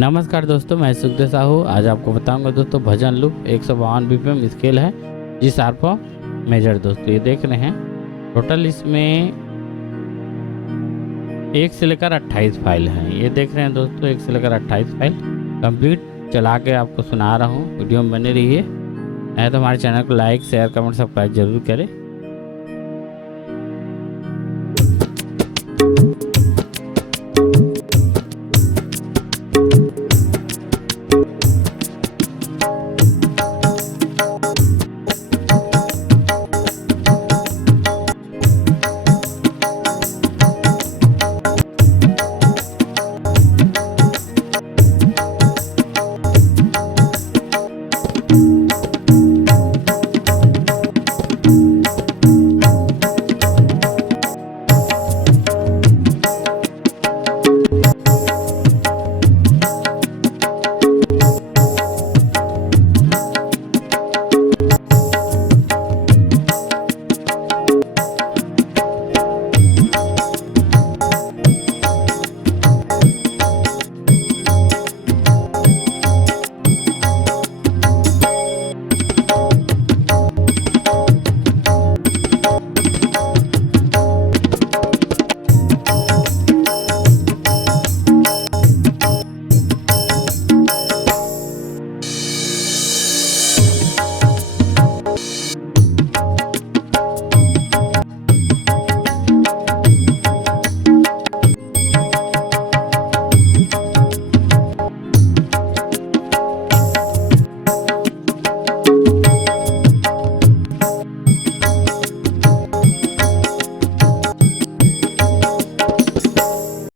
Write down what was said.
नमस्कार दोस्तों, मैं सुखदेव साहू। आज आपको बताऊंगा दोस्तों भजन लूप 152 बीपीएम स्केल है जी शार्प मेजर। दोस्तों ये देख रहे हैं टोटल इसमें 1 से लेकर 28 फाइल हैं। ये देख रहे हैं दोस्तों 1 से लेकर 28 फाइल कंप्लीट चला के आपको सुना रहा हूँ। वीडियो में बने रहिए। तो हमारे चैनल को लाइक शेयर कमेंट सब्सक्राइब जरूर करें।